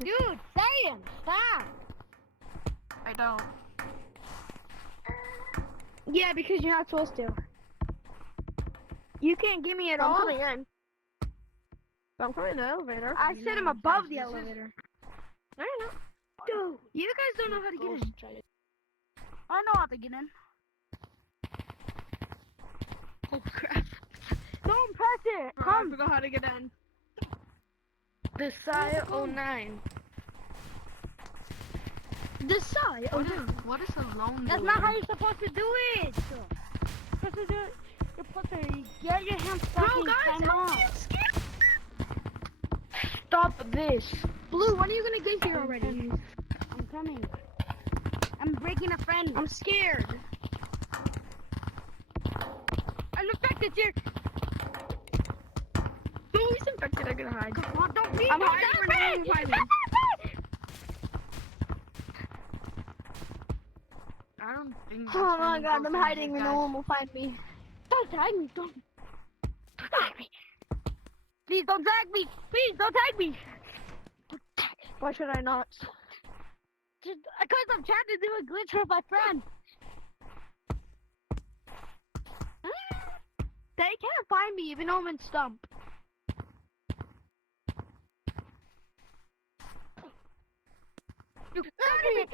Dude, damn, stop. I don't. Yeah, because you're not supposed to. You can't get me at I'm all. coming in. I'm coming in the elevator. I said I'm above the elevator. No, you're not. Dude, you guys don't know how to get in. I know how to get in. Oh crap. Don't press it. I Come. forgot how to get in. Desire 09. Desire 09. What is alone? That's not how you're supposed to do it. You're supposed to do it. You're supposed to get your hands stuck Bro, in guys, time I'm off. getting scared. Stop this. Blue, when are you gonna get here already? I'm coming. I'm breaking a friend. I'm scared. I'm infected here. No, he's infected. I'm gonna hide. Come on, don't be. I'm don't hiding die, where no one man. can find me. I don't think. Oh my god, I'm hiding where no one will find me. Don't tag me, don't tag me. Please don't tag me. Please don't tag me. Why should I not? Just because I'm trying to do a glitch with my friend. They can't find me even though I'm in stump. You that came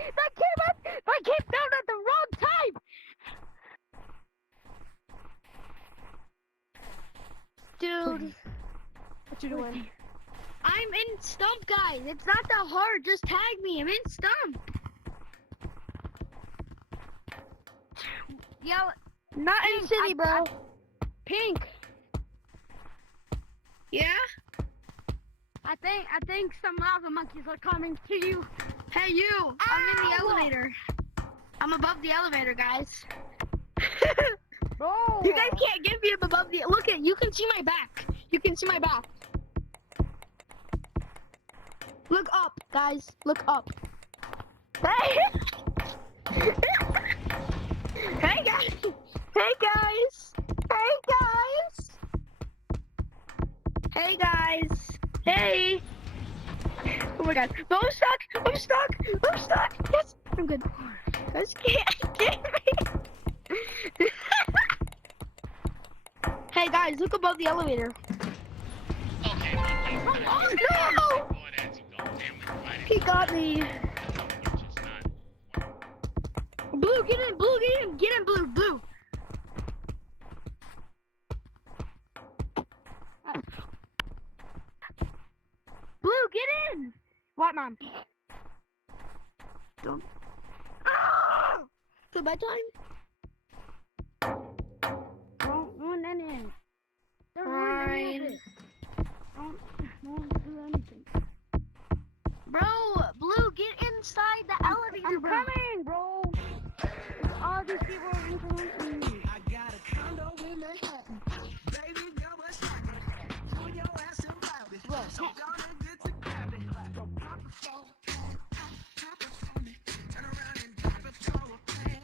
up. I came down at the wrong time. Dude, What you doing? I'm in stump, guys. It's not that hard. Just tag me. I'm in stump. Yo, Not Pink, in city, bro. Pink. Yeah. I think some lava monkeys are coming to you. Hey, you. I'm in the Ow! elevator. I'm above the elevator, guys. Bro. You guys can't get me up above the. Look at. You can see my back. You can see my back. Look up, guys. Look up. Hey. Hey guys. Hey guys. Hey guys. Hey guys. Hey. Oh my god. No, I'm stuck. I'm stuck. I'm stuck. Yes. I'm good. Guys can't get me. Hey guys, look above the elevator. No! He got me. Blue, get in, blue, get in, get in, blue, blue. Blue, get in. White mom. Don't. Ah! So bedtime? Don't ruin anything. Don't ruin Fine. anything. Don't do anything. Bro, Blue, get inside the elevator, I'm bro. coming, bro. All these people are influencing me. I got a condo in Manhattan. Baby girl, what's happening? Show your ass some loudest. Bro, So gonna get to grab it. Go pop it for pop it for me. Turn around and drop it for a man.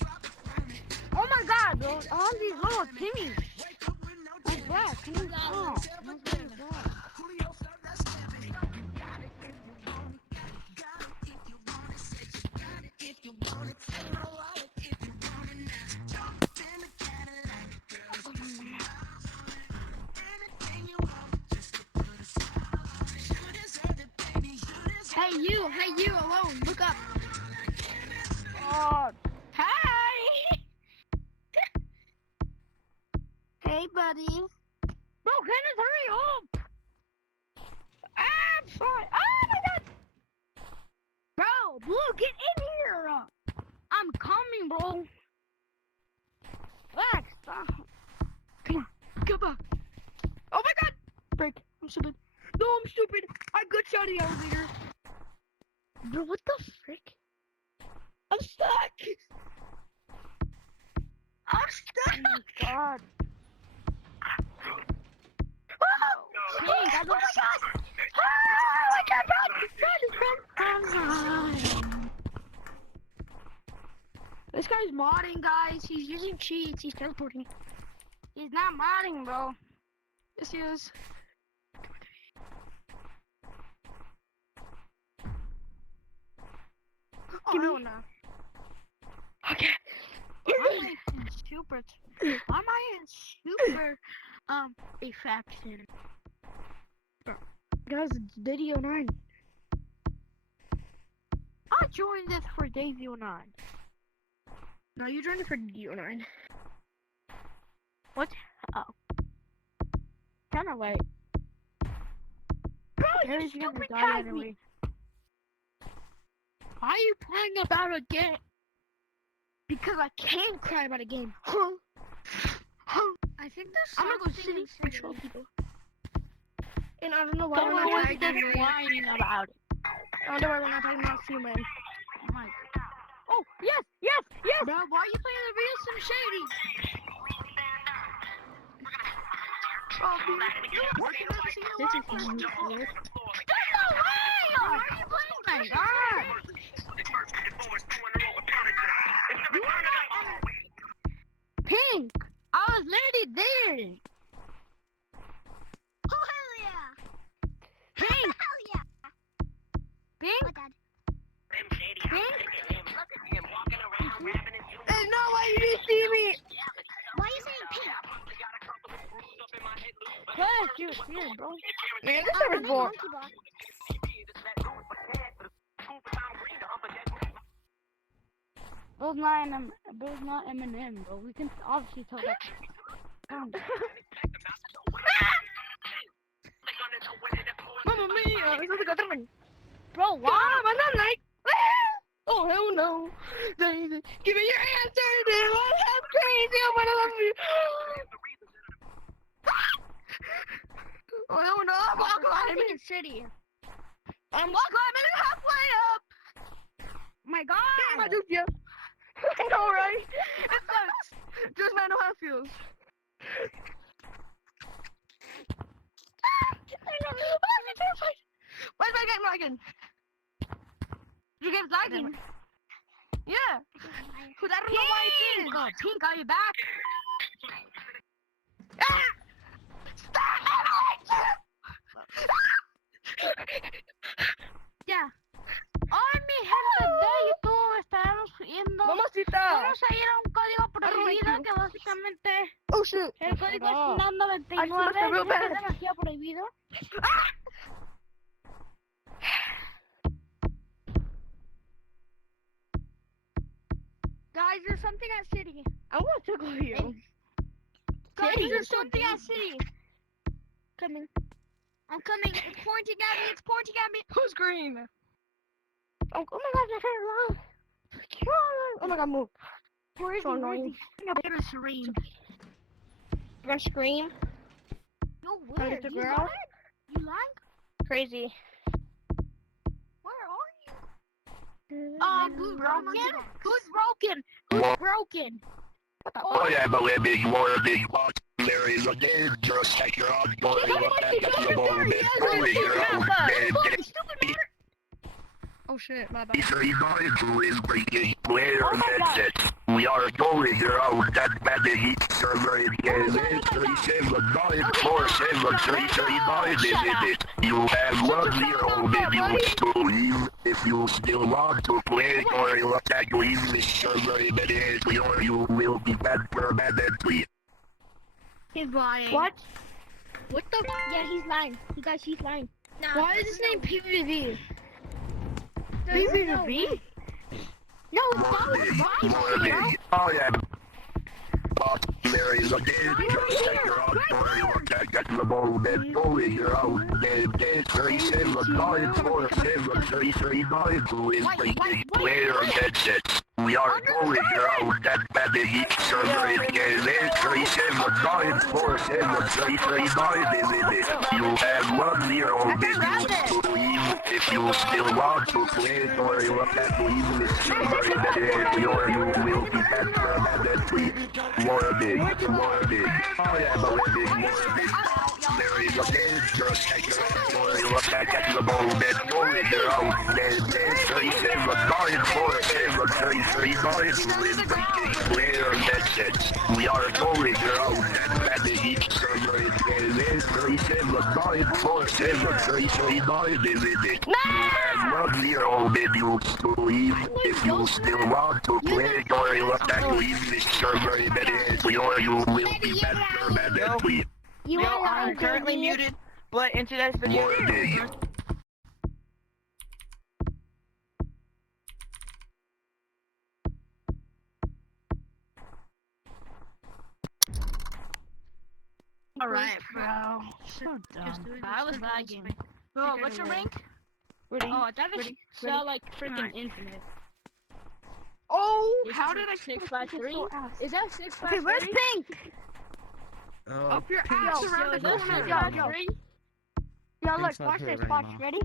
Drop it for me. oh my god, bro. All these little Timmies. Wake up with no Like that. Can you stop? Julio served that stabbing. You got it if you want it. Got it if you want it. Said you got it if you want it. Take my wallet if you want it now. Jump in the Cadillac, girls. Put some miles on it. Anything you want, just to put a smile on it. You deserve it, baby. You deserve it. Hey you, alone, look up. Oh, Hi. Hey, buddy. bro, Kenneth, hurry up. I'm sorry. Oh my god. Bro, Blue, get in here. I'm coming, bro. Relax. Come on. Oh my god. Break. I'm stupid. No, I'm stupid. I good shot the elevator. Bro, what the frick? I'm stuck. I'm stuck. Oh my god. Oh, Pink, I oh my god. Oh my god, run. This guy's modding, guys. He's using cheats. He's teleporting. He's not modding, bro. Yes, he is. asking me. Okay. Why am I in super affection? Guys, it's Diddy 09. I joined this for Daisy 09. No, you joined it for Diddy 09. What? Oh. Kinda late. Bro, Harry's you gonna stupid die tag anyway. me. Why are you playing about a game? Because I can cry about a game. I think there's I'm gonna go something city in and troll people. And I don't know why we're Someone not was tagging just me. whining about it. I wonder why we're not talking about human. Oh my god. Oh, yes, yes, yes! Bro, why are you playing the real Sim Shady? This is weird. There's no way! Why are you playing? Oh my god! Pink! I was literally there! Oh, hell yeah! Pink! Hell yeah! Pink! What, Dad? Pink! There's no way you didn't see me! Why are you saying pink? Yes, you're here, bro. Man, this I'm server's in bored. monkey block. Bill's not Eminem, but we can obviously tell that. Mamma mia, this is a good one. Bro, why? Mom, I'm not like. Oh, hell no. Daisy, give me your answer, dude. I'm crazy. I'm gonna love you. Oh, hell no. I'm rock climbing. in city. I'm rock climbing halfway up. My I god! just, yeah. I know, right? It sucks. Just I know how it feels. Why is my game lagging? Your game's lagging. Yeah. Cause I don't know why it is. Pink! Oh, Pink, are you back? Ah! Ya. Hoy, mi gente, de YouTube estaremos subiendo. Mamacita. Vamos a ir a un código prohibido you. que básicamente Oh shit. el código es Oh. Nando I know that's 29, real que bad. es demasiado prohibido. Guys, there's something at City. I want to go here. Guys, City? there's something at City. Coming. I'm coming. It's pointing at me. It's pointing at me. Who's green? Oh my god, my favorite love. Oh my god, move. Where is So he? Where is annoying. he? I'm gonna scream. You're gonna scream? No, Trying where? to You girl? lag? You lag? Crazy. Where are you? Who's Broken? Who's broken? Who's broken? Oh yeah, but we're big more big box. There is a dangerous take your own boy. Look back at the moment. Only your own dead. Oh shit, my bad. Three boys who is breaking player headsets. We are going around that bad heat server in game. 379 is in it. You have 1-0 minutes to leave if you still want to play, or you'll attack leave this server immediately, or you will be banned permanently. He's lying. What? What the? Yeah, he's lying. You guys, he's lying. Nah, Why is his name PVV? PVV? PVV? No, More it's big, not. more big. Oh yeah. But there is a dangerous take your own boy. You'll attack at the moment. Only your own name. 379 4339 who is breaking player headsets. We are going around that bad heat server in game. 379 47339 is in it. You have 1-0 minutes to leave if you still want to play, or you attack leave this server immediately, or you will be banned permanently. More big, more big. Oh yeah, more big, more big. There is a dangerous take your own boy. You attack at the moment. Only they're all dead. They say we're going for it. They going for it. We are going, they're all dead. And each server is dead. They say we're going for it. They say going with it. You have 1 year old and you to leave if you still want to play, or you want to leave this server immediately, or you will be banned permanently. Yo, I'm currently muted, but in today's video. More day. Alright, bro. So dumb. I was lagging. Bro, what's your rank? Ready? Oh, I thought it sounded like freaking infinite. Oh, This how is did I 653? Is that 653? Okay, where's Pink? Up your ass around the Yo, corner. yo, look, watch this, watch, ready?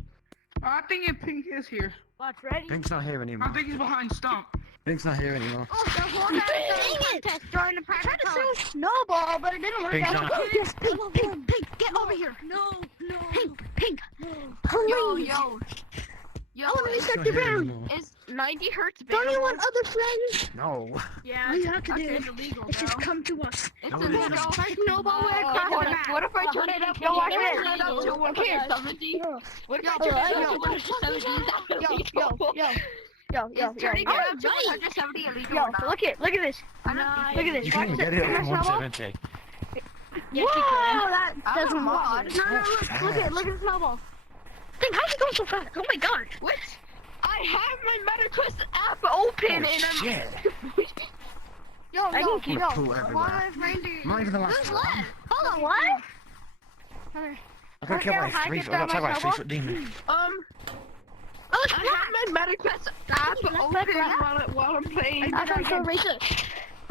I think if Pink is here. Watch, ready? Pink's not here I anymore. think he's behind Stump. Pink's not here anymore. Oh, the whole contest during the private Tried to call. say snowball, but it didn't work Pink's out. not. Yes, Pink, get over here. No. Pink, Yo, please. yo, let me Pink's start not the here round. anymore. is 90 hertz Don't you bannable? want other friends? No. Yeah, All you have to do it's illegal, is just bro. come to us. It's No, illegal. Snowball way Oh, across What the if, map. what if I turn it up? Yo, watch this. Turn it up to 170. What if I turn it up to 170? Yo, Is turning it up to 170 illegal? Yo, or not? look at this. Nice. Look at this. You can't even get it up to 170. Yes, you can. that I'm a doesn't mod. work. That's Look at the snowball. Think, how's it going so fast? Oh my god. What? I have my MetaQuest app open Oh, and I'm. shit. Yo, I yo, can I'm poo everywhere. I'm not even the last Who's one. left? Hold on, what? I got killed by I got attacked by a 3-foot demon. I have my MetaQuest app open while I'm playing. I am so racist.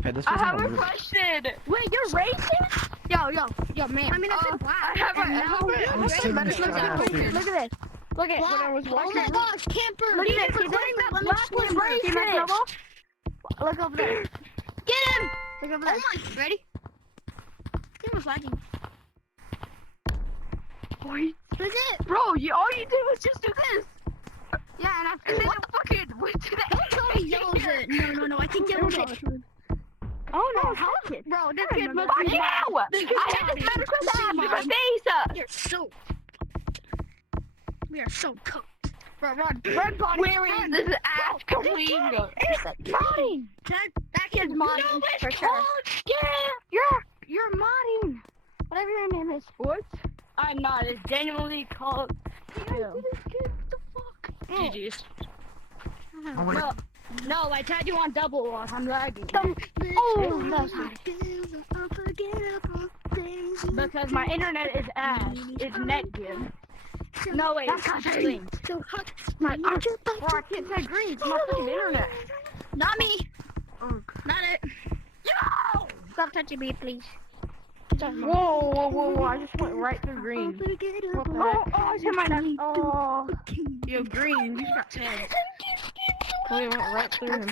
Hey, this I wasn't have a a move. question. Wait, you're racist? Yo, man. I mean, I said black. I have I'm a sitting MetaQuest there. app open. Look at this. Look at Black. when I was Oh watching my it. gosh, camper. Look He's at this. recording that Black lemon was snowball. See my racist. snowball? Look over there. Get him! Look over Oh there. my, ready? He was lagging. Wait, Look at bro, all you did was just do this. Yeah, and And after then the fucking went to the Don't yells it. No, I think yells it. Oh no, how is it? Bro, this kid must Fuck be you! mad. I have this MetaQuest app in my face. You're so... We are so cooked. Bro, Red Body. Where is this app going? It's modding. That kid's modding for sure. Yeah, you're modding. Whatever your name is. What? I'm not. It's genuinely called. GG's. Oh, wait. No, I tagged you on double loss. I'm lagging. Oh, that's high. Because my internet is ass. It's negative. No, wait, it's not green. So hot. Bro, I can't say green. It's my fucking internet. Not me. Not it. Yo! Stop touching me, please. Whoa. I just went right through green. What the heck? I hit my nuts. Oh. Yo, green, you got 10. We went right through him.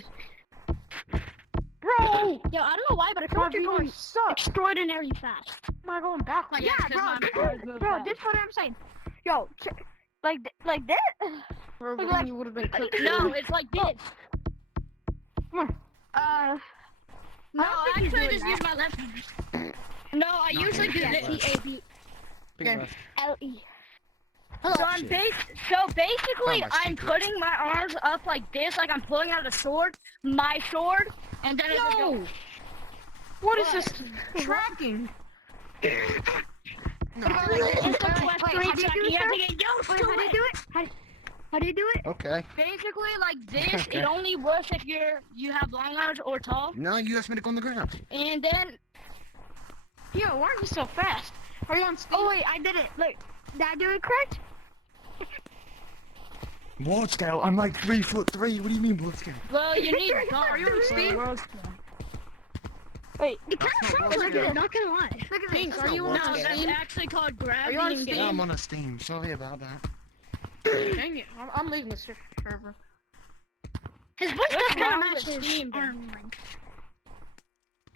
Bro! Yo, I don't know why, but I feel My like you're going viewers suck. extraordinary fast. Am I going backwards? Yeah, bro, this is what I'm saying. Yo, like this? Like, you would have been cooked. no, it's like this. No, I don't think actually, I he's just doing use my left hand. No, I usually do this. T-A-B. Big left. L-E. So basically, Oh, my I'm secret. putting my arms up like this, like I'm pulling out a sword, my sword, and then it just goes. What is this? Tracking. Wait, how do you do it? How do you do it? Okay. Basically, like this, Okay. it only works if you have long arms or tall, No, you asked me to go on the ground. and then. Yo, why are you so fast? Are you on Steam? Oh, wait, I did it. Look, did I do it correct? World scale, I'm like 3'3". What do you mean world scale? Well, you need guns. Are you on Steam? Wait, It kind of sounds like it, not gonna lie. Look at Pink, this. are you no, on that's Steam? actually called gravity on and Steam? Yeah, game. I'm on a Steam. Sorry about that. Dang it. I'm leaving this server. His voice What's does kind of wrong match with his Steam, then? arm length.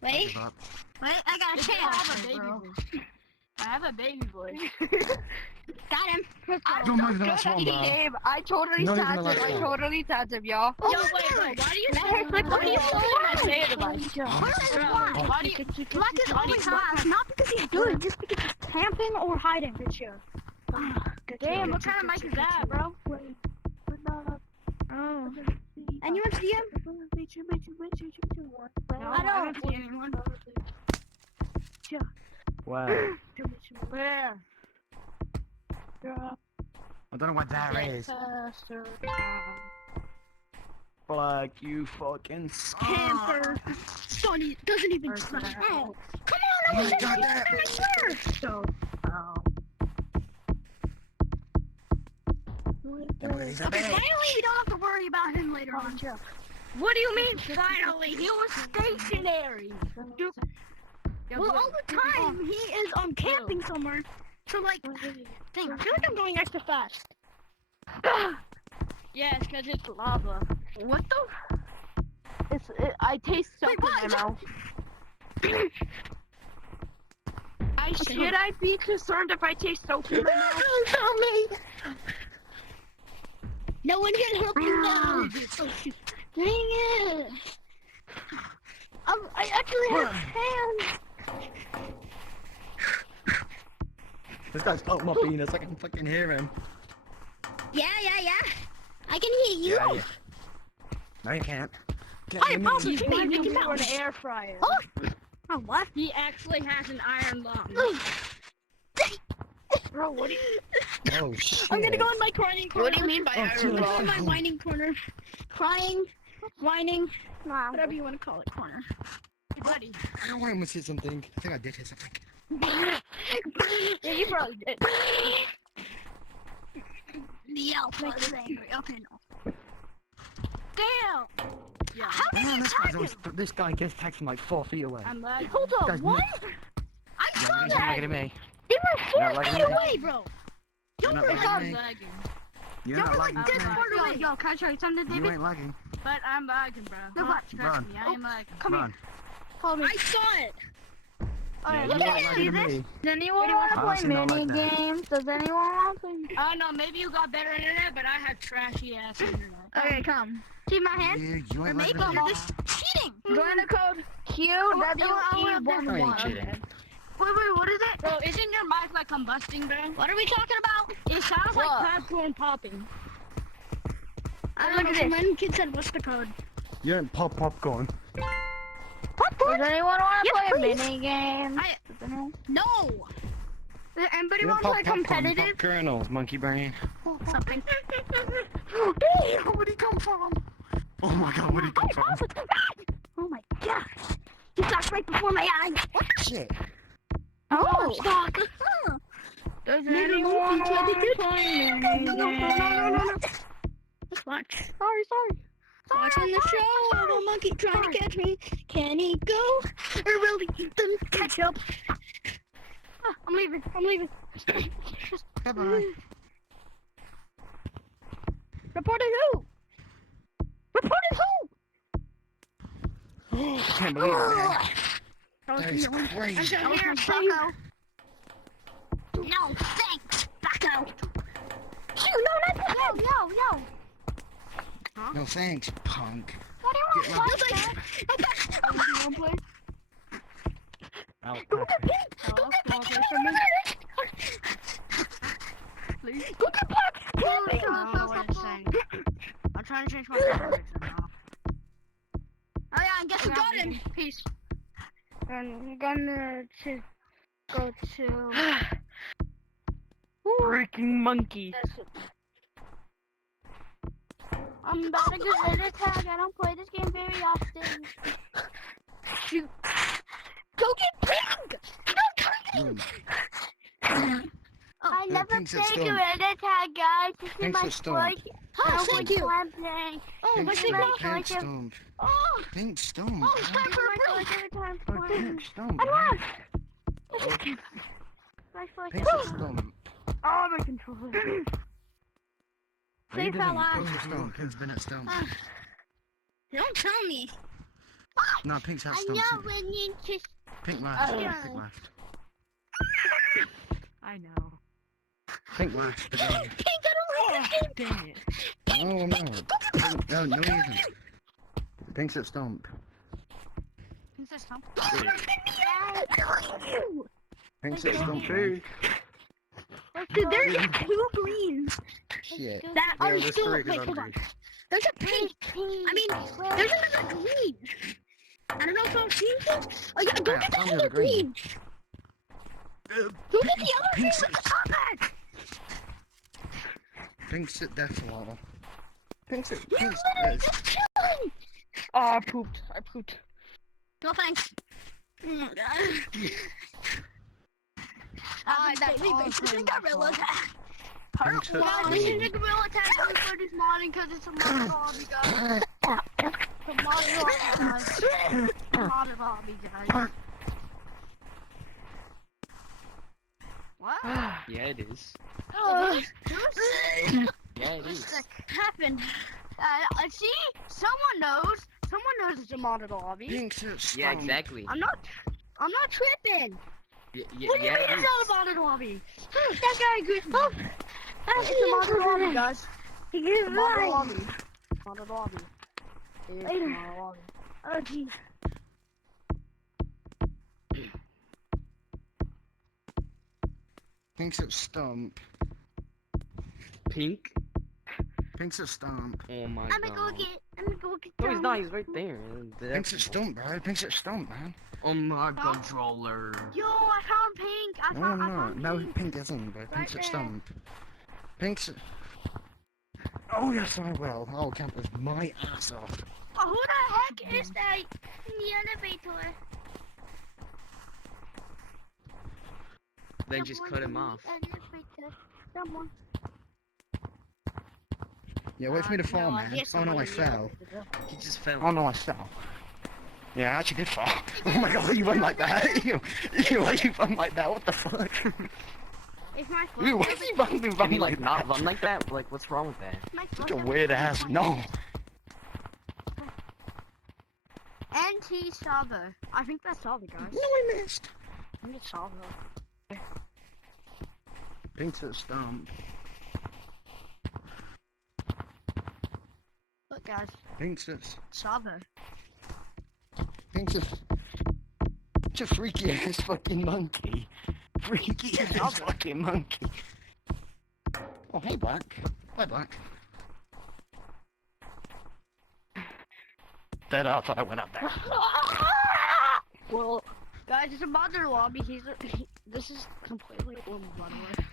Wait, Give up. I got a It's chance. not a baby bro. boost. I have a baby boy. Got him. Let's go. Don't move the last one, bro. Game. I totally Not even tapped the him. last I one. totally tapped him, y'all. Yo, wait, bro, why do you stealing my sayer device? Why do you... Black is always hot. Not because he's good, just because he's camping or hiding. Damn, what kind of mic is that, bro? Oh. Anyone see him? No, I don't see anyone. Where? Where? I don't know what that is. Black, you fucking Camper. Sonny doesn't even smell. Oh. Come on, I was in there, I swear. Finally, we don't have to worry about him later on. What do you mean, finally? He was stationary. Well, all the time he is camping somewhere. So like, dang, I feel like I'm going extra fast. Yes, because it's lava. What the? I taste soap in my mouth. Should I be concerned if I taste soap in my mouth? No one can help you now. Oh shoot! Dang it! I actually have hands. This guy's up my penis. I can fucking hear him. Yeah. I can hear you. Yeah. No, you can't. I promise you, Mickey an Mouse. air fryer. Oh, what? He actually has an iron lung. Bro, what do you? Oh shit. I'm gonna go in my crying corner. What do you mean by Oh, iron dude, I'm lung? going in my whining corner. Crying, whining, Wow. whatever you want to call it, corner. Hey, buddy. I don't want to see something. I think I did hit something. Yeah, you probably did. The alpha is angry. Okay, no. Damn! Yeah. How did Man, you this, tag guy's him? always, this guy gets tagged from like 4 feet away. I'm lagging. Hold up, Guys, what? I Yeah, saw you're not that. looking at me. You were You're 4 not feet lagging. away, bro. You're You not were lagging. like, me. Lagging. You're you not were like lagging. this me. far away. Yo, can I show you something, You David? ain't lagging. But I'm lagging, bro. No, what? Trust Run. me, I am lagging. Come Run. Follow me. I saw it. Yeah, you look ain't at lagging to me. Does anyone want to play mini games? Does anyone want to play? I don't know, maybe you got better internet, but I have trashy ass internet. Okay, come. See my hand? Yeah, you ain't Make lagging to me. you're just cheating. Join the code I ain't QWE11. cheating. Wait, what is it? Bro, isn't your mic like combusting, bro? What are we talking about? It sounds What? like popcorn popping. I Look don't at know. this. Some kid said, what's the code? You don't pop popcorn. Does anyone want to Yes, play a please. mini game? No. Does anybody You want don't to play pop popcorn, competitive? pop kernels, monkey brain. Something. Damn, where'd he come from? Oh my god, where'd he come from? Oh my gosh. He got right before my eyes. What? Shit. Oh. Stock. Does Maybe anyone monkey want can't be to good. play a mini game? Just watch. Sorry. Watching the show of a monkey trying to catch me. Can he go? Or will he eat them ketchup? I'm leaving. Bye-bye. Reported who? I can't believe it, man. That is I'm crazy. down here, Bucko. No, thanks, Bucko. Shoot, no, not that. Yo. No thanks, punk. What do Get you lost. want? Ow, Go get okay. pink. Go get pink. Please? Go get pink. Oh, wait a second. I'm trying to change my colors now. Oh yeah, I guess we got him. Peace. I'm gonna go to... Freaking monkey. I'm about to get rid of tag. I don't play this game very often. Shoot. Go get pink. I Yeah, never Pink's at played Storm. Gorilla Tag, guys. This is Pink's my at Storm. first Oh, thank you. time playing. Oh, my Pink thing Storm. Stomp, off. Pink Stomp. Oh, Pink Stomp. oh, it's time This for is a my break. first ever time Oh, playing. Pink Stomp. I lost. Oh, My first Pink Stomp. Oh, my controller. No, you Please didn't. allow Pink's me. at Stomp. Pink's been at Stomp. Don't tell me. No, Pink's at I'm Stomp. not winning to... Pink left. Oh. Pink left. I know. Pink last the game. Pink, I don't like this game. Dang it. Oh no. Pink, no, no, he isn't. Pink's at stump. Who's this, Tom? Pink's at stump. Pink. Dude, there's 2 greens Shit. that Yeah, are there's still. 3 'cause Wait, I'm hold on. green. There's a pink. I mean, there's another green. I don't know if I'm seeing it. Oh yeah, go Yeah, get the I'm the other green. green. Go get the other green Pink's with the at, top Pink's at death water. Pink's at, You're Pink's literally at, just chilling. Oh, I pooped. I pooped. No thanks. Oh my god. That's we all basically I'm gorilla saying. tag. Pink's Guys, at this is green. a gorilla tag for this modding because it's a modded lobby, guys. It's a modded lobby, guys. It's a modded lobby, guys. What? Yeah, it is. Oh, Yeah, it is. what happened? See? Someone knows. Someone knows it's a modded lobby. Pink's at stump. Yeah, exactly. I'm not tripping. Yeah, What do you mean it it's is. not a modded lobby? That guy agrees with me. It's a modded lobby, guys. He It's is a modded right. lobby. Modded lobby. It's a modded lobby. Oh jeez. Pink's at stump. Pink? Pink's at stump. Oh my I'm gonna god. go get No, he's Tom. not. He's right there. Pink's at stump, bro. Pink's at stump, man. Oh my controller. Yo, I found Pink. I No, found no, Pink. Pink isn't, bro. Pink's at there. stump. Pink's at... Oh, yes, I will. I'll campus my ass off. Oh, who the heck is that in the elevator? Then just cut him off. Elevator. Someone. Yeah, wait for me to fall, No, I man. guess Oh, no, someone I in the fell. elevator. He just fell. Oh, no, I fell. Yeah, I actually did fall. Oh my god, you run like that. you run like that. What the fuck? It's my foot. Why is he running Can he like like not that? run like that? Like, what's wrong with that? My Such a foot. weird ass. No. NT Saba. I think that's Saba, guys. No, I missed. I think it's Saba. Pink's at stump. Look, guys. Pink's at... Saba. Pink's at... It's a freaky ass fucking monkey. Freaky ass fucking monkey. Oh, hey, Black. Hi, Black. Dead I thought I went up there. Well, guys, it's a modded lobby. This is completely normal, by the way.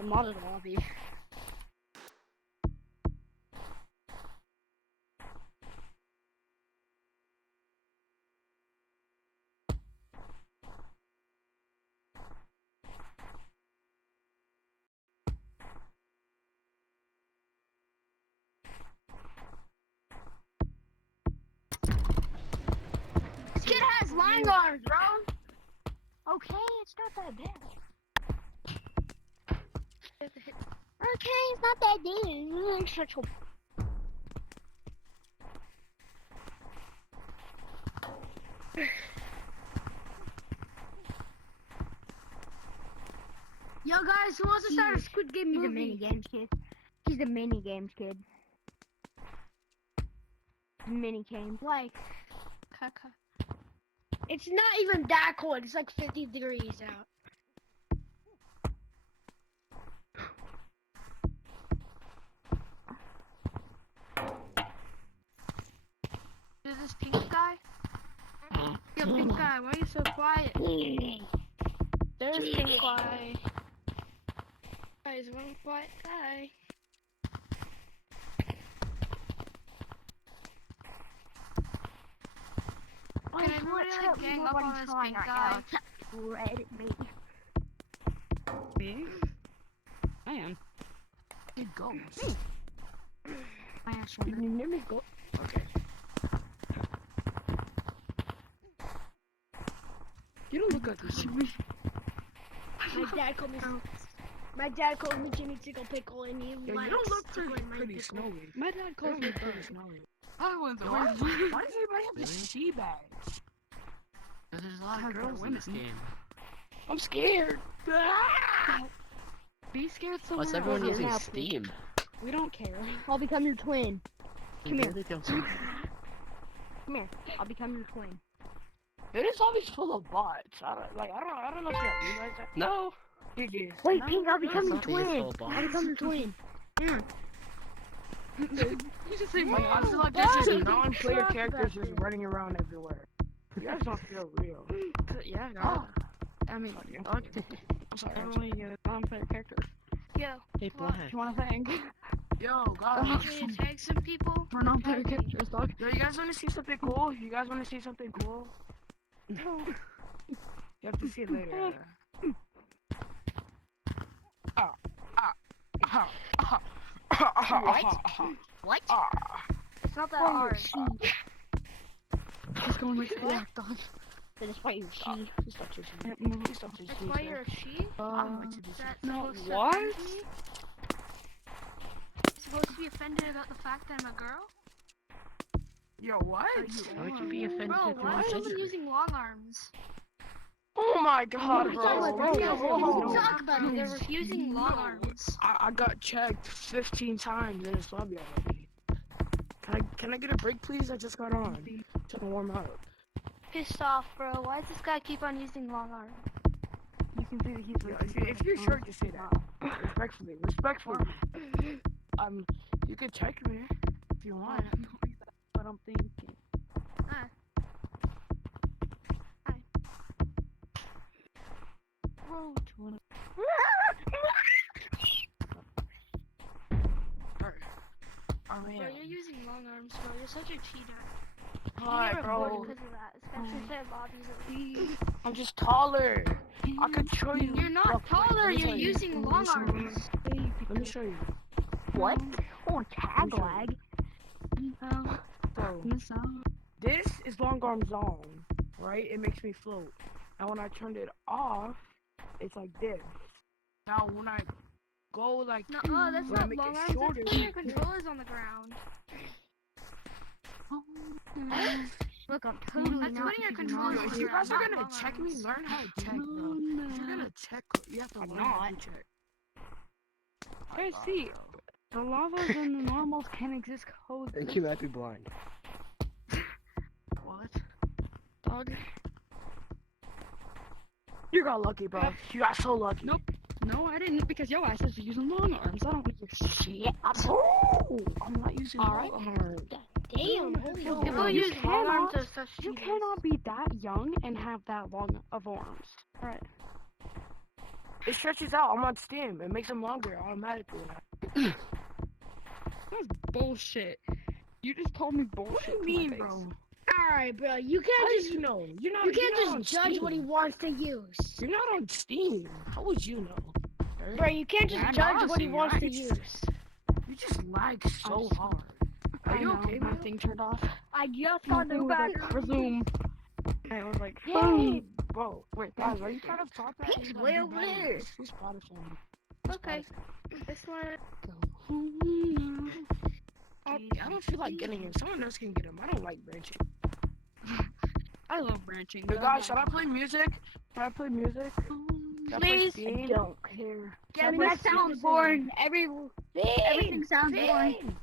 A modded lobby. This kid has long arms, bro. Okay, it's not that bad. Okay, it's not that bad. Such a... Yo, guys, who wants to start a Squid Game movie? He's a mini games kid. He's a mini games kid. Mini games. Like, it's not even that cold. It's like 50 degrees out. Is this pink guy? Yo, pink guy, why are you so quiet? There's pink guy. Guys, one quiet guy. Can everybody like gang up on this pink guy? Red me. Me? I am. It goes. My ass on You never go. Okay. You don't look like this. My dad called me Jimmy Tickle Pickle, and he Yo, you likes don't look tickling my pretty pickle. snowy. My dad calls me pretty snowy. I was the Why does everybody have this sea bag? There's a lot of How's girls that in this women? game. I'm scared. Ah! Be scared so What's much. everyone using Now, Steam? We don't care. I'll become your twin. Come here. Really don't. Come here. I'll become your twin. It is always full of bots. I don't know if you realize that. No. GG. Wait, No, Pink, I'll no, become your It's not these twin. full I'll bots. become your twin. You just say Like, I feel like there's just non-player characters just running around everywhere. You guys don't feel real. Yeah, no. I mean, I'm sorry. Only non-player characters. Yo, Hey, what? Black. You wanna thank? Yo, You guys. want me to tag some people? We're non-player Tag me. characters, dog. Yo, you guys wanna see something cool? You guys wanna see something cool? No. You have to see it later. What? It's not that Oh, hard. Just going like that, dog. That is why you're she. Please don't touch me. Please don't touch That's me. why you're a she? I'm going to do That's no, supposed to what? offend me? Supposed to be offended about the fact that I'm a girl? Yo, what? How would you be offended Bro, if why you're is someone gender? using long arms? Oh my god, We bro. can talk about it. They're refusing long arms. I got checked 15 times in this lobby already. Can I get a break, please? I just got on. Trying to warm up. Pissed off, bro. Why does this guy keep on using long arms? You can see that he's like, if you're sure to say that. Respectfully. You can check me if you want. But I'm thinking. Ah. Bro, Oh Bro, man. you're using long arms, bro. You're such a cheater. Hi, You get bro. reported because of that, especially say lobbies at least. I'm just taller. I could show you. You're not Look, wait, taller, let me you're show you. using long arms. Let me show you. what? Oh, tag Let me show lag. So, this is long arm zone, right? It makes me float. And when I turned it off, it's like this. Now when I go like, No, that's when I not make long it arms. shorter, That's putting your controllers on the ground. Look, I'm totally That's not putting your using controllers long if on you the guys ground. are gonna Long check me, arms. learn how to check, bro. If you're gonna check, you have to learn how to check. Guys, see, the lavas and the normals can exist code. Thank you, Happy Blind. What? Dog. You got lucky, bro. You got so lucky. Nope. No, I didn't, because your ass is using long arms. I don't want your shit. I'm not using Alright. long arms. Damn, People you use long arms cannot- as such You cheaters. cannot be that young and have that long of arms. Alright. It stretches out. I'm on Steam. It makes them longer automatically. That's bullshit. You just told me bullshit. What do you to my mean, face. bro? Alright, bro, you How can't did just you know? You're not. you you're can't not on just judge Steam. what he wants to use. You're not on Steam. How would you know? Bro, you can't just Yeah, I know, judge what honestly, he wants to right? use. You just lag so I'm hard. Are you okay, My man? thing turned off. I just My got thing the was like, battery. resume. And it was like, Yay! boom. Bro, wait, guys, are you kind of top at? Pete's way over there. Who's Spotify? Okay. This one. I don't feel like getting him. Someone else can get him. I don't like branching. I love branching. But guys, should I play music? Should I play music? Should I play Please Steam? don't care. Should I mean, play that sounds Steam? boring. Everything sounds boring.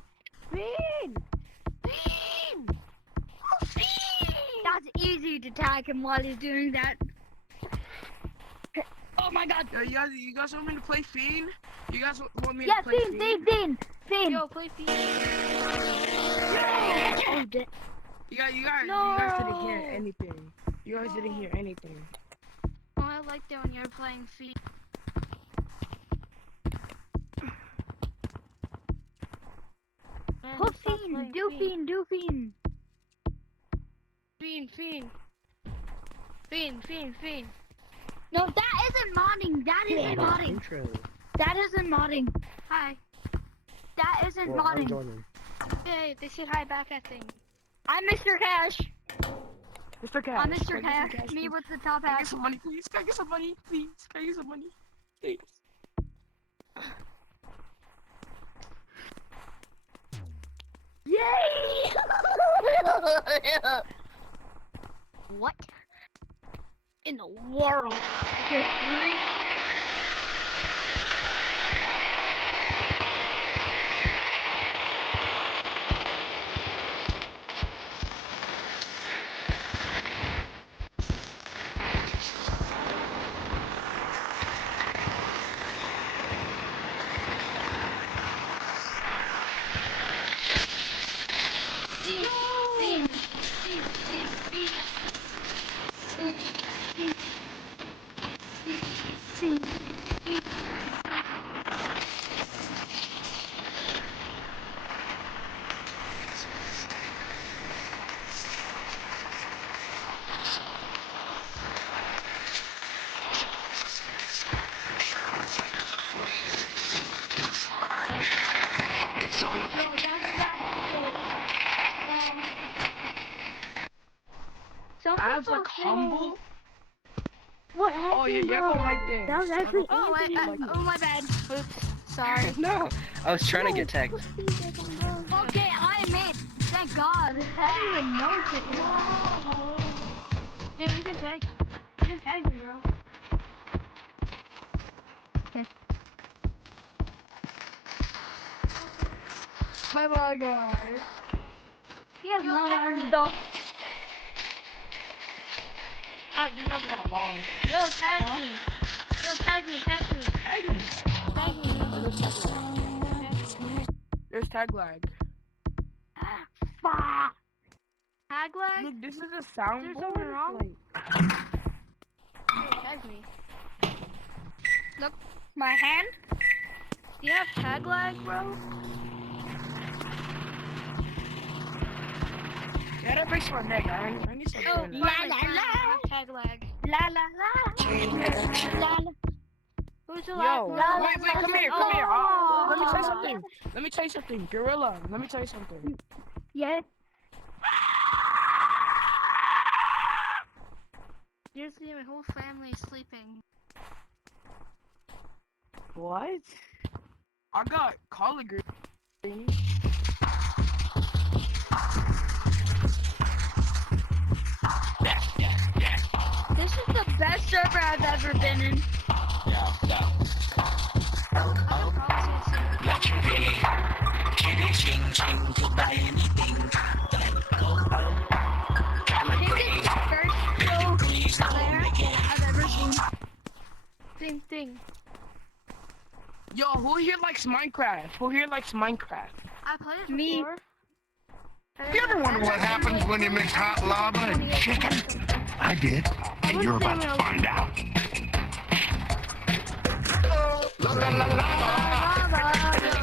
That's easy to tag him while he's doing that. Oh my god. Yo, you guys want me to play Fiend? You guys want me Yeah, to play Fiend. Yo, play Fiend. Oh, You guys didn't hear No. anything. You guys didn't hear anything. Oh, I like that when you're playing Fiend. Man, Put stop Fiend. playing Do Fiend. Fiend. No, that isn't modding. That isn't modding. Intro. That isn't modding. Hi. That isn't Well, I'm modding. joining. Hey, they said hi back at thing. I'm Mr. Cash. Mr. Cash. I'm Mr. Can I Cash. get some Me please? with the top Can I hat. get some money, please? Can I get some money, please? Can I get some money, please? Yay! What in the world? As like humble. What happened, Oh yeah, you're bro? gonna like this. That was actually Oh, wait, Anthony. oh, my bad. Oops, sorry. No, I was trying to get tagged. Okay, I'm in. Thank God. I didn't even know it. Yeah, you can tag. You can tag me, bro. Bye guys. He has no arms though. Yo, tag me. Yo, tag me, tag me. Tag me. There's tag lag. Fuck. Tag lag? Look, this is a Is there soundboard. something wrong? Like, Yo, tag me. My hand? Do you have tag lag, bro? yeah, that breaks my neck. I need some Oh, granite. La, my la, friend, la. I have tag lag. La la la. La la. Who's the Yo, last? wait, come here. Oh. Let me tell you something. Gorilla, let me tell you something. Yeah. Seriously, my whole family is sleeping. What? I got collard greens. This is the best server I've ever been in. I think it's the first show I've ever seen. Same thing. Yo, who here likes Minecraft? I played it Me. before. You ever wonder what happens when you mix hot lava and chicken? I did, and you're about to find out. La, la, la, la.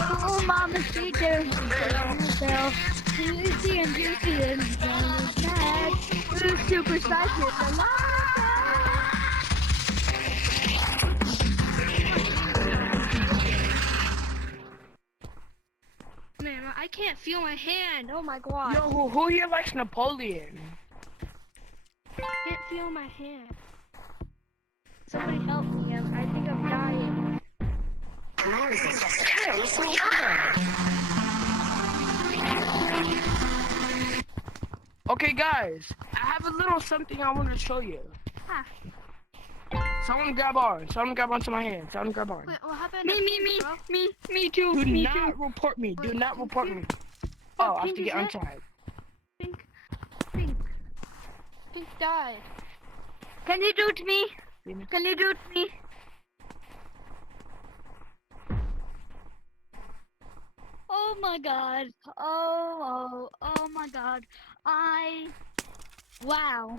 Oh, mama, she does. Juicy and juicy and sad. Super spicy. Man, I can't feel my hand. Oh my god. Yo, who here likes Napoleon? I can't feel my hand. Somebody help me. I think I'm dying. Okay, guys, I have a little something I want to show you. Ah. Someone grab onto my hand. Someone grab on. Wait, what happened? Me too. Do not report me. Do Wait, not report me. Oh, Oh, I have Pink to is get it? untagged. Pink died. Can you do it to me? Can you do it to me? Oh my god. Oh my god. Wow.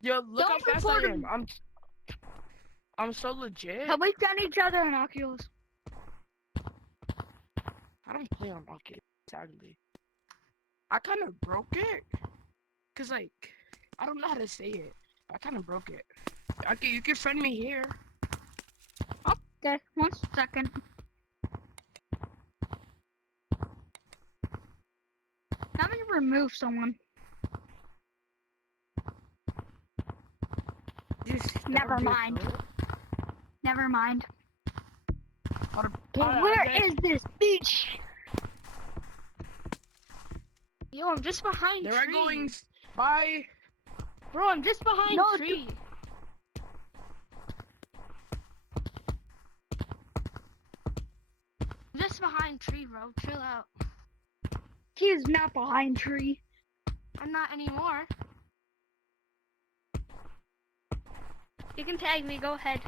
Yo, look Don't how fast I report am. him. I'm so legit. Can we send each other an Oculus? I don't play on Oculus, sadly. I kind of broke it. Cause like, I don't know how to say it. I kind of broke it. Okay, you can friend me here. Okay, 1 second. Let me remove someone. Never mind. Never mind. Where is this beach? Yo, I'm just behind There tree. are going. Bye. Bro, I'm just behind No, tree. I'm just behind tree, bro. Chill out. He is not behind tree. I'm not anymore. You can tag me. Go ahead.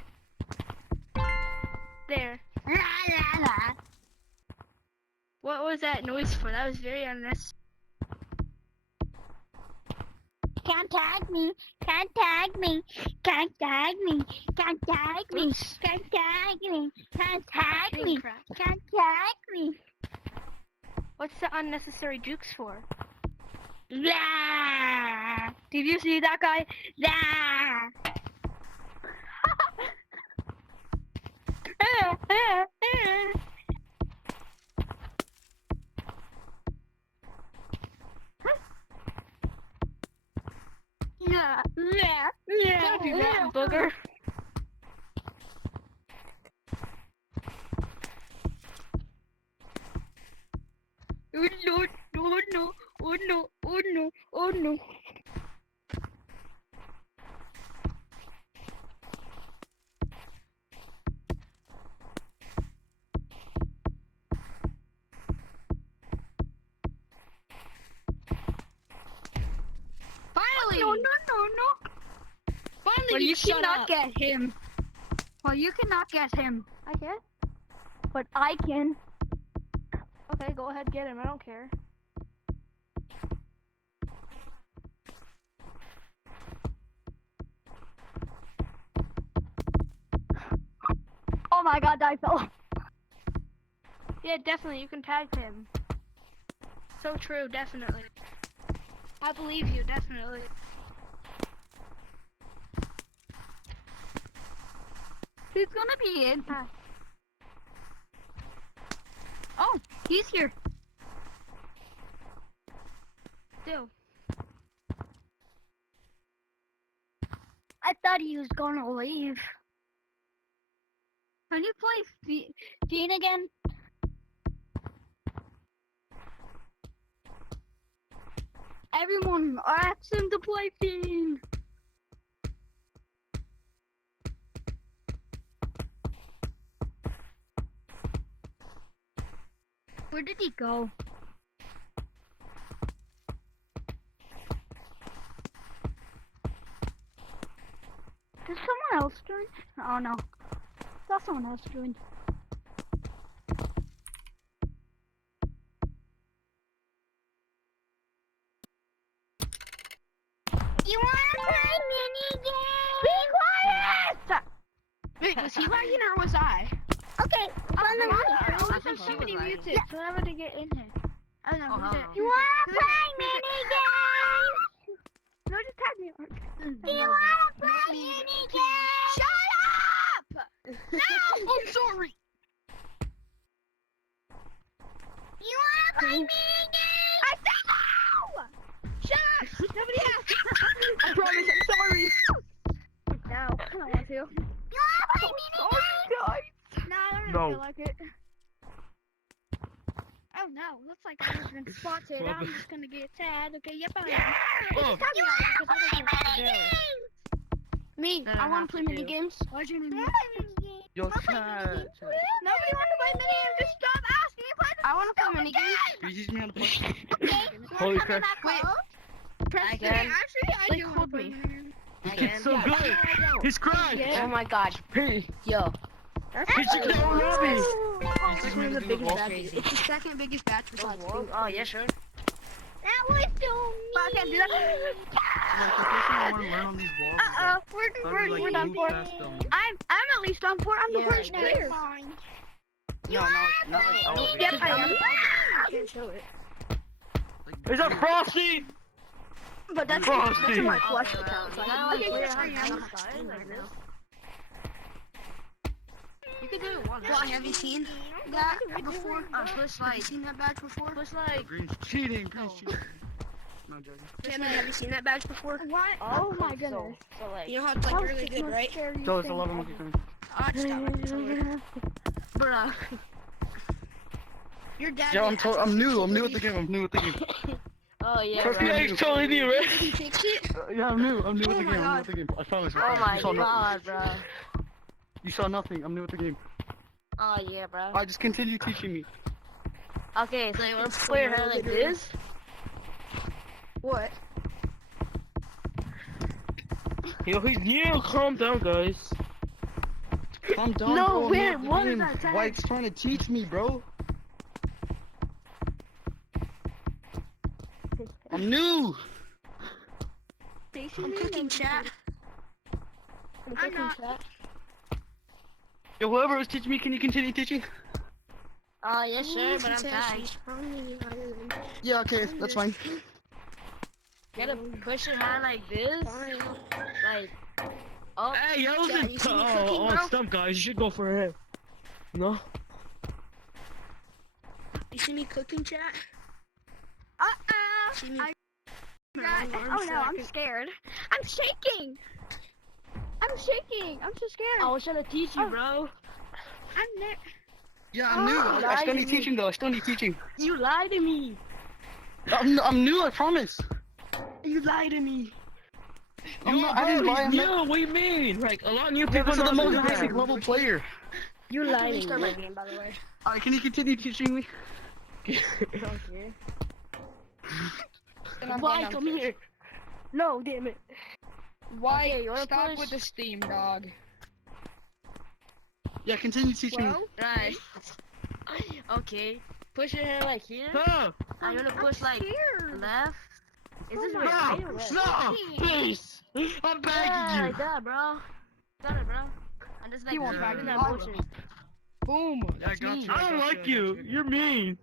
There. La la la. What was that noise for? That was very unnecessary. Can't tag me. Can't tag me. Can't tag me. Can't tag me. Oops. Can't tag me. Can't tag me. Screen crack. Can't tag me. What's the unnecessary jukes for? Yeah. Did you see that guy? Yeah. Yeah, yeah, Don't do that, booger. Oh no, oh no, oh no, oh no, oh no. Finally! No, no, no, no. Finally, Well, you shut cannot up. get him. Well, you cannot get him, I can. but I can. Okay, go ahead, get him. I don't care. Oh my god, I fell. Yeah, definitely. You can tag him. So true, definitely. I believe you, definitely. He's gonna be in. Ah. Oh, he's here. Still. I thought he was gonna leave. Can you play Fiend again? Everyone, ask him to play Fiend. Where did he go? Did someone else join? Oh no. I thought someone else joined. You wanna play minigame? Be quiet! Wait, was he lagging or was I? Okay, on the I think he somebody was muted, so I had to get in here. I don't know. Who's it? You wanna play minigame? No, just tag me. Do you wanna play minigame? Shut up! No! I'm sorry. You wanna play minigame? I said no! Shut up! Nobody asked. I promise, I'm sorry. No, I don't want to. You wanna play minigame? No, I don't No. feel like it. Oh no, looks like I was been spotted. I'm just gonna get tagged. Okay, yep, I am. Oh. Just tag me out because I don't know what to do. Me, Then I I want have to play to mini do. games. Why'd you name me? Yo, Nobody want to play mini games. Just stop asking me to play. I want to play mini games. Can you teach me how to play? Okay. Holy crap. Wait. Press I the can. Actually, I Like, do want to hold play me. mini games. Again. So good. He's crying. Oh my god. Hey, Yo. he's chicken out lobbies. It's one of the biggest batches. It's the second biggest batch besides pink. Oh, yeah, sure. That was so But I can't do that. I want to learn on these walls. We're done for. I'm at least done for. I'm the Yeah, worst no, player. No, not like elevators. Yep, I am. I can't show it. Is that Frosty? But that's Frosty. in my flush account. So Now, like, okay, we're yes, I on am. the side like this. You can do it one. What, have you seen that before? Push Have you like. seen that badge before? Push like. Green's cheating. Green's cheating. No joking. Cameron, have you seen that badge before? What? Oh my goodness. So like, You know how it's like really good, right? So it's 11 monkey coming. Oh, just stop it. Bruh. Your dad. Yo, I'm new. I'm new with the game. I'm new with the game. oh yeah. Trust me, bro. I'm new. Totally new, right? Did he fix it? Yeah, I'm new. I'm new with Oh the my game. I'm new God. with the game. I promise. Oh my You saw nothing. god, bro. You saw nothing. I'm new with the game. Oh yeah, bro. Alright, just continue teaching me. Okay, so you want to play her like this? What? Yo, he's new. Calm down, guys. Calm down, No, bro. I'm wait, new with the what is game. that tag? White's trying to teach me, bro. I'm new. I'm cooking, chat. I'm not. Yo, whoever was teaching me, can you continue teaching? Oh yeah, sure, but I'm tagged. Yeah, okay, that's fine. You gotta push your hand like this, like up. Hey, I Yeah, wasn't. you see me cooking, Oh, bro? stump, guys. You should go for him. No. You see me cooking, chat? See me? Oh no, I'm scared. I'm shaking. I'm shaking. I'm so scared. I was trying to teach you, bro. I'm there. Yeah, I'm new. I still need teaching though. I still need teaching. You lied to me. I'm new. I promise. You lied to me. I'm not. I didn't lie. I'm not. Yeah, what do you mean? Like, a lot of new Yeah, people this is the know most this basic guy. level player. You I have to lied to restart me. my game, by the way. Alright, can you continue teaching me? Okay. And I'm Why? going Come downstairs. here. No, damn it. Why? Okay, you wanna Stop push? with the steam, dog. Yeah, continue teaching me. Right. Okay. Push your hand like here. No! I'm gonna push like Scared. left. Is this No, right or left? No! Please! I'm Yeah, begging you! like that, bro. Got it, bro. I'm just like He won't doing back that you. motion. Boom. Yeah, I got you. I don't like you. You're mean.